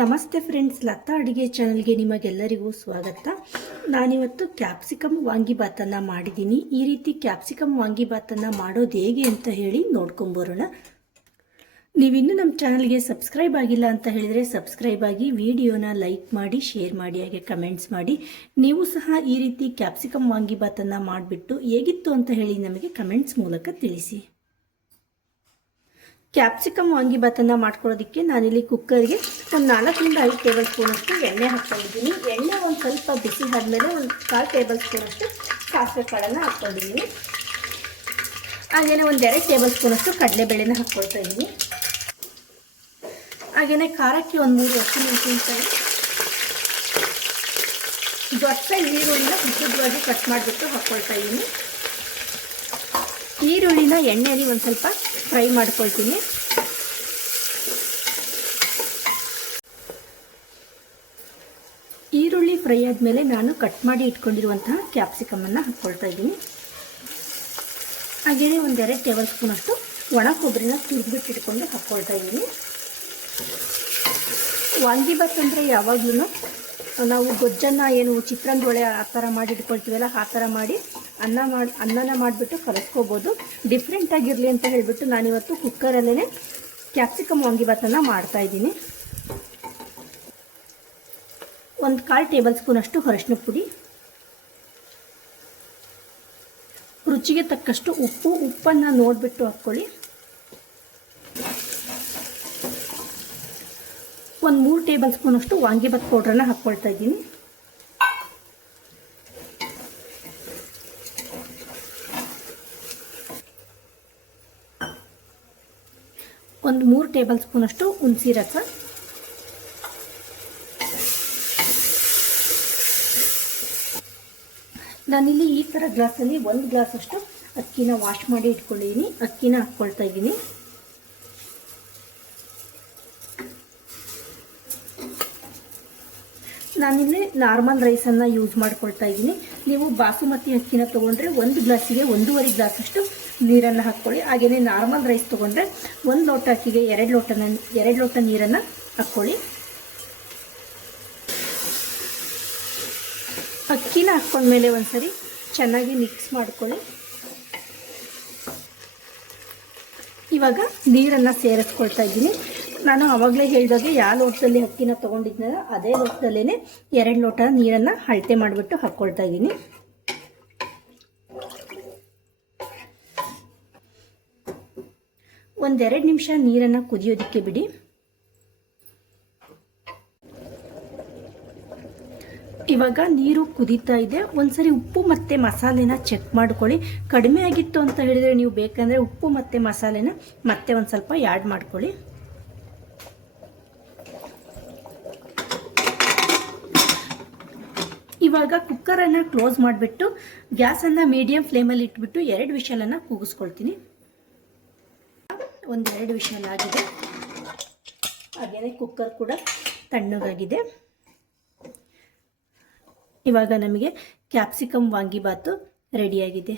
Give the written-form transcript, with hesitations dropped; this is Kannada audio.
ನಮಸ್ತೆ ಫ್ರೆಂಡ್ಸ್, ಲತಾ ಅಡುಗೆ ಚಾನಲ್ಗೆ ನಿಮಗೆಲ್ಲರಿಗೂ ಸ್ವಾಗತ. ನಾನಿವತ್ತು ಕ್ಯಾಪ್ಸಿಕಮ್ ವಾಂಗಿಬಾತನ್ನು ಮಾಡಿದ್ದೀನಿ. ಈ ರೀತಿ ಕ್ಯಾಪ್ಸಿಕಮ್ ವಾಂಗಿಬಾತನ್ನು ಮಾಡೋದು ಹೇಗೆ ಅಂತ ಹೇಳಿ ನೋಡ್ಕೊಂಬರೋಣ. ನೀವಿನ್ನೂ ನಮ್ಮ ಚಾನಲ್ಗೆ ಸಬ್ಸ್ಕ್ರೈಬ್ ಆಗಿಲ್ಲ ಅಂತ ಹೇಳಿದರೆ ಸಬ್ಸ್ಕ್ರೈಬ್ ಆಗಿ, ವಿಡಿಯೋನ ಲೈಕ್ ಮಾಡಿ, ಶೇರ್ ಮಾಡಿ, ಹಾಗೆ ಕಮೆಂಟ್ಸ್ ಮಾಡಿ. ನೀವು ಸಹ ಈ ರೀತಿ ಕ್ಯಾಪ್ಸಿಕಮ್ ವಾಂಗಿಬಾತನ್ನು ಮಾಡಿಬಿಟ್ಟು ಹೇಗಿತ್ತು ಅಂತ ಹೇಳಿ ನಮಗೆ ಕಮೆಂಟ್ಸ್ ಮೂಲಕ ತಿಳಿಸಿ. ಕ್ಯಾಪ್ಸಿಕಮ್ ವಾಂಗಿಬಾತನ್ನು ಮಾಡ್ಕೊಳ್ಳೋದಕ್ಕೆ ನಾನಿಲ್ಲಿ ಕುಕ್ಕರ್ಗೆ ಒಂದು 4 ರಿಂದ 5 ಟೇಬಲ್ ಸ್ಪೂನಷ್ಟು ಎಣ್ಣೆ ಹಾಕ್ಕೊಂಡಿದ್ದೀನಿ. ಎಣ್ಣೆ ಒಂದು ಸ್ವಲ್ಪ ಬಿಸಿ ಆದಮೇಲೆ ಒಂದು 1/4 ಟೇಬಲ್ ಸ್ಪೂನಷ್ಟು ಸಾಸಿವೆ ಕಾಳನ್ನು ಹಾಕ್ಕೊಂಡಿದ್ದೀನಿ. ಹಾಗೆಯೇ ಒಂದು 2 ಟೇಬಲ್ ಸ್ಪೂನಷ್ಟು ಕಡಲೆಬೇಳೆನ ಹಾಕ್ಕೊಳ್ತಾ ಇದ್ದೀನಿ. ಹಾಗೆಯೇ ಖಾರಕ್ಕೆ ಒಂದು 3 ಹಸಿಮೆಣಸಿನಕಾಯಿ, ದೊಡ್ಡ ಈರುಳ್ಳಿನ ಉದ್ದವಾಗಿ ಕಟ್ ಮಾಡಿಬಿಟ್ಟು ಹಾಕ್ಕೊಳ್ತಾ ಇದ್ದೀನಿ. ಈರುಳ್ಳಿನ ಎಣ್ಣೆಯಲ್ಲಿ ಒಂದು ಸ್ವಲ್ಪ ಫ್ರೈ ಮಾಡ್ಕೊಳ್ತೀನಿ. ಈರುಳ್ಳಿ ಫ್ರೈ ಆದಮೇಲೆ ನಾನು ಕಟ್ ಮಾಡಿ ಇಟ್ಕೊಂಡಿರುವಂತಹ ಕ್ಯಾಪ್ಸಿಕಮನ್ನು ಹಾಕ್ಕೊಳ್ತಾ ಇದ್ದೀನಿ. ಹಾಗೆಯೇ ಒಂದು 2 ಟೇಬಲ್ ಸ್ಪೂನಷ್ಟು ಒಣ ಕೊಬ್ಬರಿನ ತುರಿದ್ಬಿಟ್ಟು ಇಟ್ಕೊಂಡು ಹಾಕ್ಕೊಳ್ತಾ ಇದ್ದೀನಿ. ವಾಂಗಿಬಾತ್ ಅಂದರೆ ಯಾವಾಗಲೂ ನಾವು ಗೊಜ್ಜನ್ನು ಏನು ಚಿತ್ರಾನ್ನದೊಳೆ ಆ ಥರ ಮಾಡಿ ಇಟ್ಕೊಳ್ತೀವಲ್ಲ, ಆ ಥರ ಮಾಡಿ ಅನ್ನನ ಮಾಡಿಬಿಟ್ಟು ಕಲಿಸ್ಕೋಬೋದು. ಡಿಫ್ರೆಂಟಾಗಿರಲಿ ಅಂತ ಹೇಳಿಬಿಟ್ಟು ನಾನಿವತ್ತು ಕುಕ್ಕರಲ್ಲೇ ಕ್ಯಾಪ್ಸಿಕಮ್ ವಾಂಗಿಬಾತನ್ನು ಮಾಡ್ತಾಯಿದ್ದೀನಿ. ಒಂದು 1/4 ಟೇಬಲ್ ಸ್ಪೂನಷ್ಟು ಅರಿಶಿನ ಪುಡಿ, ರುಚಿಗೆ ತಕ್ಕಷ್ಟು ಉಪ್ಪನ್ನು ನೋಡಿಬಿಟ್ಟು ಹಾಕ್ಕೊಳ್ಳಿ. ಒಂದು 3 ಟೇಬಲ್ ಸ್ಪೂನಷ್ಟು ವಾಂಗಿಬಾತ್ ಪೌಡ್ರನ್ನ ಹಾಕ್ಕೊಳ್ತಾ ಇದ್ದೀನಿ. ಒಂದು 3 ಟೇಬಲ್ ಸ್ಪೂನಷ್ಟು ಹುಣಸೆ ರಸ, ನಾನಿಲ್ಲಿ ಈ ಥರ ಗ್ಲಾಸಲ್ಲಿ 1 ಗ್ಲಾಸಷ್ಟು ಅಕ್ಕಿನ ವಾಶ್ ಮಾಡಿ ಇಟ್ಕೊಂಡಿದ್ದೀನಿ. ಅಕ್ಕಿನ ಹಾಕ್ಕೊಳ್ತಾ ಇದ್ದೀನಿ. ನಾನಿಲ್ಲಿ ನಾರ್ಮಲ್ ರೈಸನ್ನು ಯೂಸ್ ಮಾಡ್ಕೊಳ್ತಾ ಇದ್ದೀನಿ. ನೀವು ಬಾಸುಮತಿ ಅಕ್ಕಿನ ತೊಗೊಂಡ್ರೆ 1 ಗ್ಲಾಸಿಗೆ 1.5 ಗ್ಲಾಸಷ್ಟು ನೀರನ್ನು ಹಾಕ್ಕೊಳ್ಳಿ. ಹಾಗೆಯೇ ನಾರ್ಮಲ್ ರೈಸ್ ತೊಗೊಂಡ್ರೆ 1 ಲೋಟ ಅಕ್ಕಿಗೆ 2 ಲೋಟ ನೀರನ್ನು ಹಾಕ್ಕೊಳ್ಳಿ. ಅಕ್ಕಿನ ಹಾಕ್ಕೊಂಡ್ಮೇಲೆ ಒಂದ್ಸರಿ ಚೆನ್ನಾಗಿ ಮಿಕ್ಸ್ ಮಾಡ್ಕೊಳ್ಳಿ. ಇವಾಗ ನೀರನ್ನು ಸೇರಿಸ್ಕೊಳ್ತಾ ಇದ್ದೀನಿ. ನಾನು ಆವಾಗಲೇ ಹೇಳಿದಾಗೆ ಯಾವ ಲೋಟದಲ್ಲಿ ಅಕ್ಕಿನ ತೊಗೊಂಡಿದ್ನಲ್ಲ ಅದೇ ಲೋಟದಲ್ಲೇ 2 ಲೋಟ ನೀರನ್ನು ಅಳತೆ ಮಾಡಿಬಿಟ್ಟು ಹಾಕ್ಕೊಳ್ತಾ ಇದ್ದೀನಿ. ಒಂದು 2 ನಿಮಿಷ ನೀರನ್ನು ಕುದಿಯೋದಕ್ಕೆ ಬಿಡಿ. ಇವಾಗ ನೀರು ಕುದೀತಾ ಇದೆ. ಒಂದ್ಸರಿ ಉಪ್ಪು ಮತ್ತು ಮಸಾಲೆನ ಚೆಕ್ ಮಾಡ್ಕೊಳ್ಳಿ. ಕಡಿಮೆ ಆಗಿತ್ತು ಅಂತ ಹೇಳಿದರೆ ನೀವು ಬೇಕಂದರೆ ಉಪ್ಪು ಮತ್ತು ಮಸಾಲೆನ ಮತ್ತೆ ಒಂದು ಸ್ವಲ್ಪ ಆ್ಯಡ್ ಮಾಡ್ಕೊಳ್ಳಿ. ಇವಾಗ ಕುಕ್ಕರನ್ನು ಕ್ಲೋಸ್ ಮಾಡಿಬಿಟ್ಟು ಗ್ಯಾಸನ್ನು ಮೀಡಿಯಂ ಫ್ಲೇಮಲ್ಲಿ ಇಟ್ಬಿಟ್ಟು 2 ವಿಷಲನ್ನು ಕೂಗಿಸ್ಕೊಳ್ತೀನಿ. ಒಂದು 2 ವಿಷಲ್ ಆಗಿದೆ. ಹಾಗೆಯೇ ಕುಕ್ಕರ್ ಕೂಡ ತಣ್ಣಗಾಗಿದೆ. ಇವಾಗ ನಮಗೆ ಕ್ಯಾಪ್ಸಿಕಮ್ ವಾಂಗಿಬಾತು ರೆಡಿಯಾಗಿದೆ.